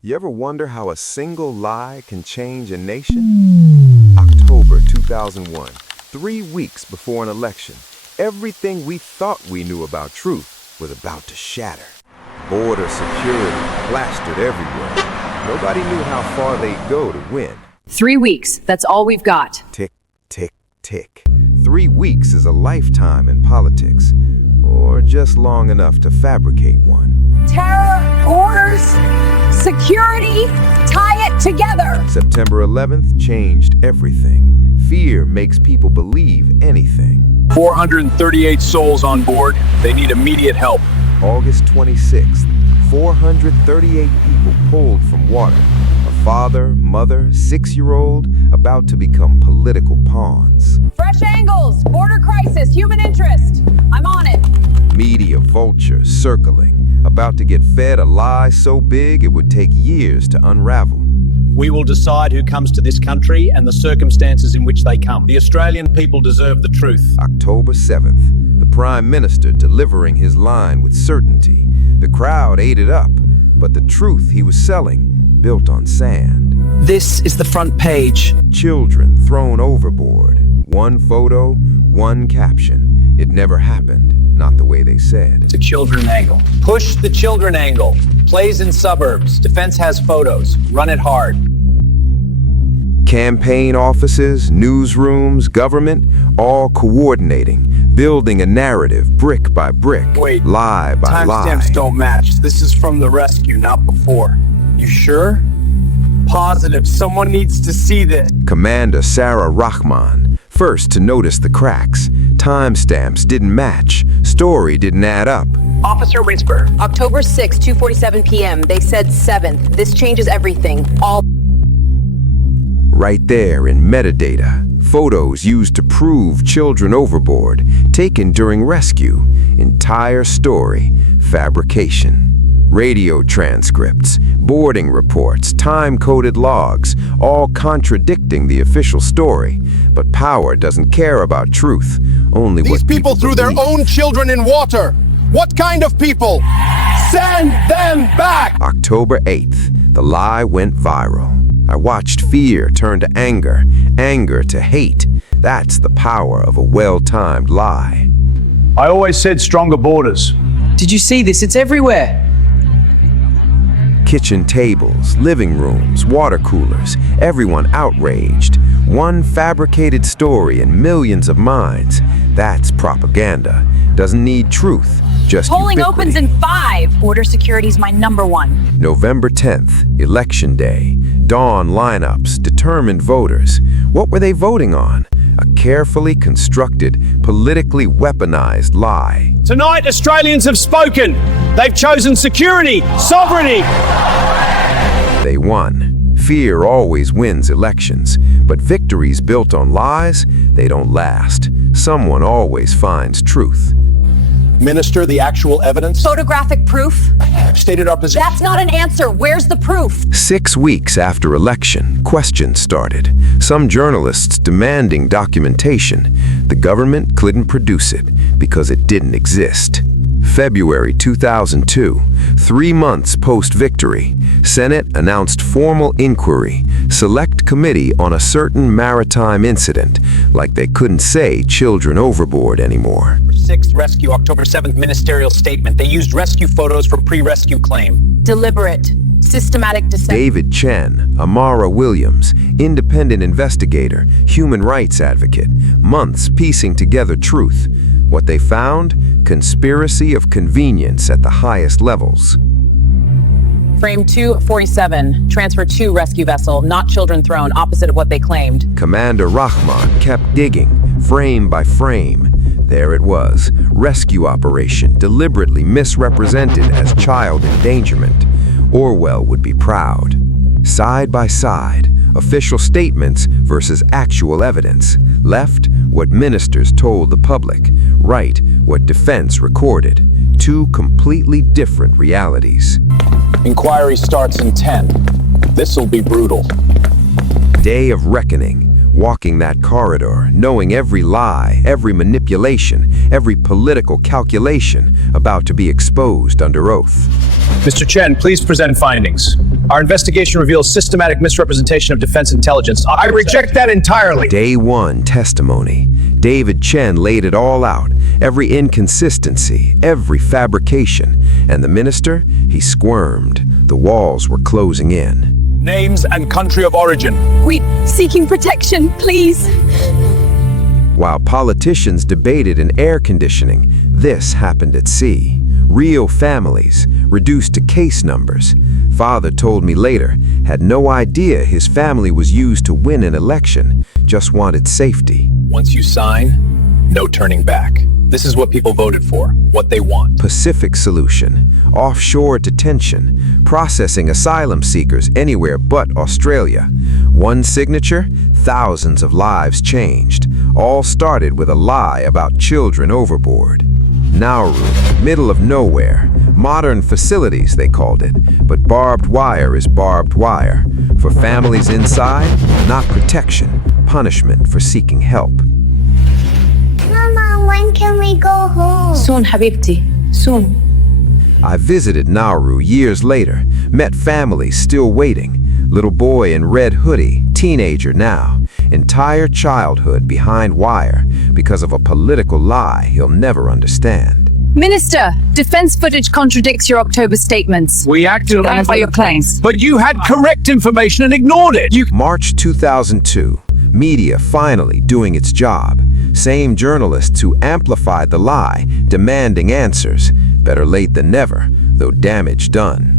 You ever wonder how a single lie can change a nation? October 2001, 3 weeks before an election, everything we thought we knew about truth was about to shatter. Border security plastered everywhere. Nobody knew how far they'd go to win. 3 weeks, that's all we've got. Tick, tick, tick. 3 weeks is a lifetime in politics, or just long enough to fabricate one. Terror, orders, security, tie it together. September 11th changed everything. Fear makes people believe anything. 438 souls on board. They need immediate help. August 26th, 438 people pulled from water. A father, mother, 6-year-old, about to become political pawns. Fresh angles, border crisis, human interest. I'm on it. Media vultures circling, about to get fed a lie so big it would take years to unravel. We will decide who comes to this country and the circumstances in which they come. The Australian people deserve the truth. October 7th, the Prime Minister delivering his line with certainty. The crowd ate it up, but the truth he was selling built on sand. This is the front page. Children thrown overboard. One photo, one caption. It never happened, not the way they said. It's a children angle. Push the children angle. Plays in suburbs. Defense has photos. Run it hard. Campaign offices, newsrooms, government, all coordinating, building a narrative brick by brick, Wait, lie by lie. Timestamps don't match. This is from the rescue, not before. You sure? Positive. Someone needs to see this. Commander Sarah Rahman, first to notice the cracks. Timestamps didn't match. Story didn't add up. Officer Whisper. October 6, 2:47 p.m. They said 7th. This changes everything. All Right there in metadata, photos used to prove children overboard, taken during rescue. Entire story, fabrication. Radio transcripts, boarding reports, time-coded logs, all contradicting the official story. But power doesn't care about truth, only These what people threw their believe. own children in water. What kind of people? Send them back! October 8th, the lie went viral. I watched fear turn to anger, anger to hate. That's the power of a well-timed lie. I always said stronger borders. Did you see this? It's everywhere. Kitchen tables, living rooms, water coolers, everyone outraged. One fabricated story in millions of minds. That's propaganda. Doesn't need truth, just polling ubiquity. opens in 5. Border security's my #1. November 10th, Election Day. Dawn lineups, determined voters. What were they voting on? A carefully constructed, politically weaponized lie. Tonight, Australians have spoken. They've chosen security, sovereignty. They won. Fear always wins elections, but victories built on lies, they don't last. Someone always finds truth. Minister, the actual evidence? Photographic proof? Stated our position. That's not an answer. Where's the proof? 6 weeks after election, questions started. Some journalists demanding documentation. The government couldn't produce it because it didn't exist. February 2002, 3 months post-victory, Senate announced formal inquiry, select committee on a certain maritime incident, like they couldn't say children overboard anymore. 6th rescue, October 7th ministerial statement. They used rescue photos for pre-rescue claim. Deliberate, systematic deception. David Chen, Amara Williams, independent investigator, human rights advocate, months piecing together truth. What they found? Conspiracy of convenience at the highest levels. Frame 247, transfer to rescue vessel, not children thrown, opposite of what they claimed. Commander Rahman kept digging, frame by frame. There it was, rescue operation deliberately misrepresented as child endangerment. Orwell would be proud. Side by side, official statements versus actual evidence. Left, what ministers told the public. Right, what defense recorded. 2 completely different realities. Inquiry starts in 10. This'll be brutal. Day of reckoning. walking that corridor, knowing every lie, every manipulation, every political calculation about to be exposed under oath. Mr. Chen, please present findings. Our investigation reveals systematic misrepresentation of defense intelligence. I reject that entirely. Day one testimony. David Chen laid it all out, every inconsistency, every fabrication, and the minister, he squirmed. The walls were closing in. Names and country of origin. We seeking protection, please. While politicians debated in air conditioning, this happened at sea. Real families, reduced to case numbers. Father told me later, had no idea his family was used to win an election, just wanted safety. Once you sign, no turning back. This is what people voted for, what they want. Pacific solution, offshore detention, processing asylum seekers anywhere but Australia. One signature, thousands of lives changed. All started with a lie about children overboard. Nauru, middle of nowhere. Modern facilities, they called it. But barbed wire is barbed wire. For families inside, not protection, punishment for seeking help. Mama, when can we go home? Soon, Habibti. Soon. I visited Nauru years later, met families still waiting. Little boy in red hoodie, teenager now. Entire childhood behind wire because of a political lie he'll never understand. Minister, defense footage contradicts your October statements. We acted on By your claims. but you had correct information and ignored it. March 2002, media finally doing its job. Same journalists who amplified the lie, demanding answers. Better late than never, though damage done.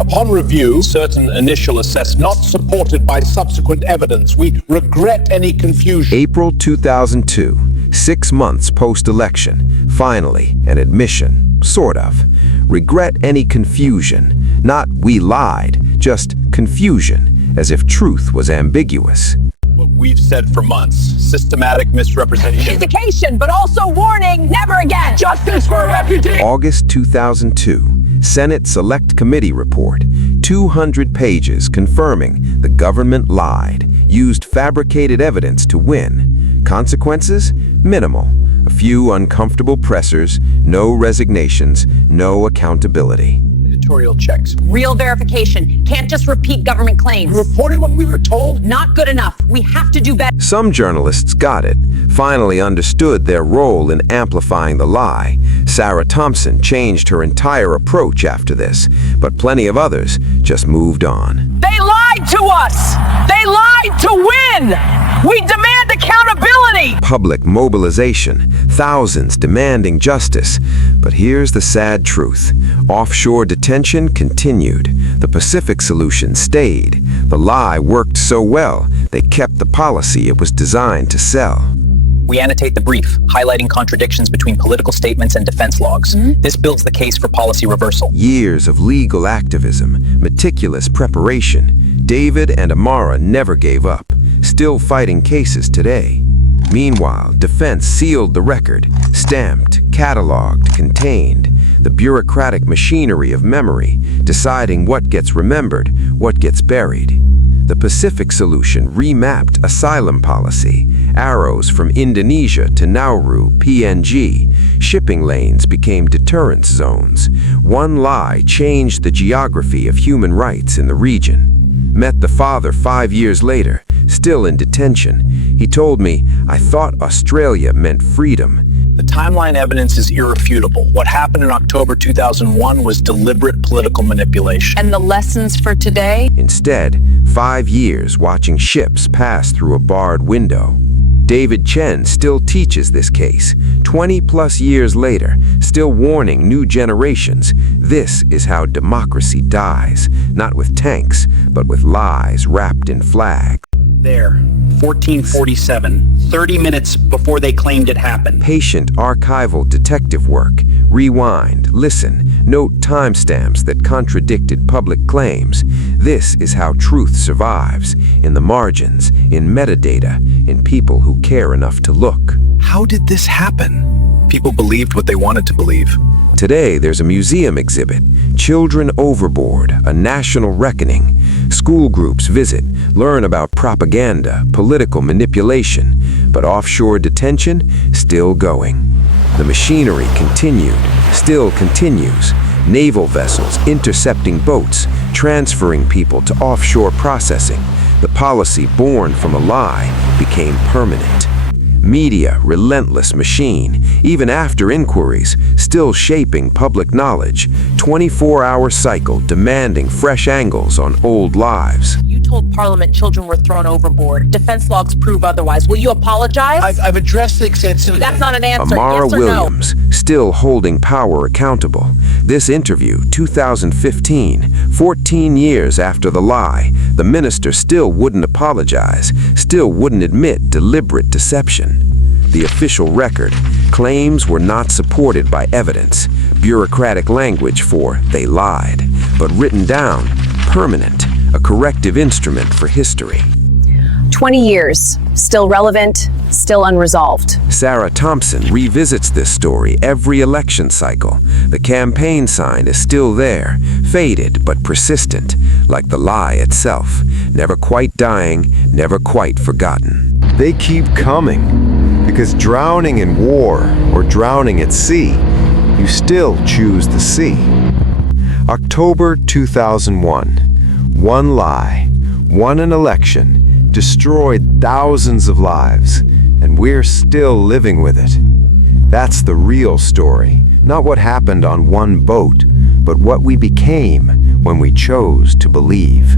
Upon review, Certain initial assessment. not supported by subsequent evidence, we regret any confusion. April 2002, 6 months post-election, finally an admission, sort of. Regret any confusion, not we lied, just confusion, as if truth was ambiguous. What we've said for months, systematic misrepresentation. Indication, but also warning, never again. Justice for refugees. August 2002, Senate Select Committee report, 200 pages confirming the government lied, used fabricated evidence to win. Consequences? Minimal. A few uncomfortable pressers, no resignations, no accountability. Editorial checks. Real verification. Can't just repeat government claims. Reported what we were told. Not good enough. We have to do better. Some journalists got it, finally understood their role in amplifying the lie. Sarah Thompson changed her entire approach after this, but plenty of others just moved on. They lied to us. They lied to win. We demand accountability. Public mobilization, thousands demanding justice. But here's the sad truth. Offshore detention continued. The Pacific solution stayed. The lie worked so well, they kept the policy it was designed to sell. We annotate the brief, highlighting contradictions between political statements and defense logs. This builds the case for policy reversal. Years of legal activism, meticulous preparation. David and Amara never gave up, still fighting cases today. Meanwhile, defense sealed the record, stamped, cataloged, contained. The bureaucratic machinery of memory, deciding what gets remembered, what gets buried. The Pacific solution remapped asylum policy, arrows from Indonesia to Nauru, PNG. Shipping lanes became deterrence zones. One lie changed the geography of human rights in the region. Met the father 5 years later, still in detention. He told me, I thought Australia meant freedom. The timeline evidence is irrefutable. What happened in October 2001 was deliberate political manipulation. And the lessons for today? Instead, 5 years watching ships pass through a barred window. David Chen still teaches this case, 20+ years later, still warning new generations. This is how democracy dies, not with tanks, but with lies wrapped in flags. There, 1447, 30 minutes before they claimed it happened. Patient archival detective work. Rewind, listen, note timestamps that contradicted public claims. This is how truth survives, in the margins, in metadata, in people who care enough to look. How did this happen? People believed what they wanted to believe. Today, there's a museum exhibit, Children Overboard, a national reckoning. School groups visit, learn about propaganda, political manipulation, but offshore detention, still going. The machinery still continues. Naval vessels intercepting boats, transferring people to offshore processing. The policy born from a lie became permanent. Media, relentless machine, even after inquiries, still shaping public knowledge. 24-hour cycle demanding fresh angles on old lives. You told Parliament children were thrown overboard. Defense logs prove otherwise. Will you apologize? I've addressed it extensively. That's not an answer. Amara Yes or Williams, still holding power accountable. This interview, 2015, 14 years after the lie, the minister still wouldn't apologize, still wouldn't admit deliberate deception. The official record, claims were not supported by evidence, bureaucratic language for "they lied," but written down, permanent, a corrective instrument for history. 20 years, still relevant, still unresolved. Sarah Thompson revisits this story every election cycle. The campaign sign is still there, faded but persistent, like the lie itself, never quite dying, never quite forgotten. They keep coming, because drowning in war or drowning at sea, you still choose the sea. October 2001. One lie, won an election, destroyed thousands of lives, and we're still living with it. That's the real story, not what happened on one boat, but what we became when we chose to believe.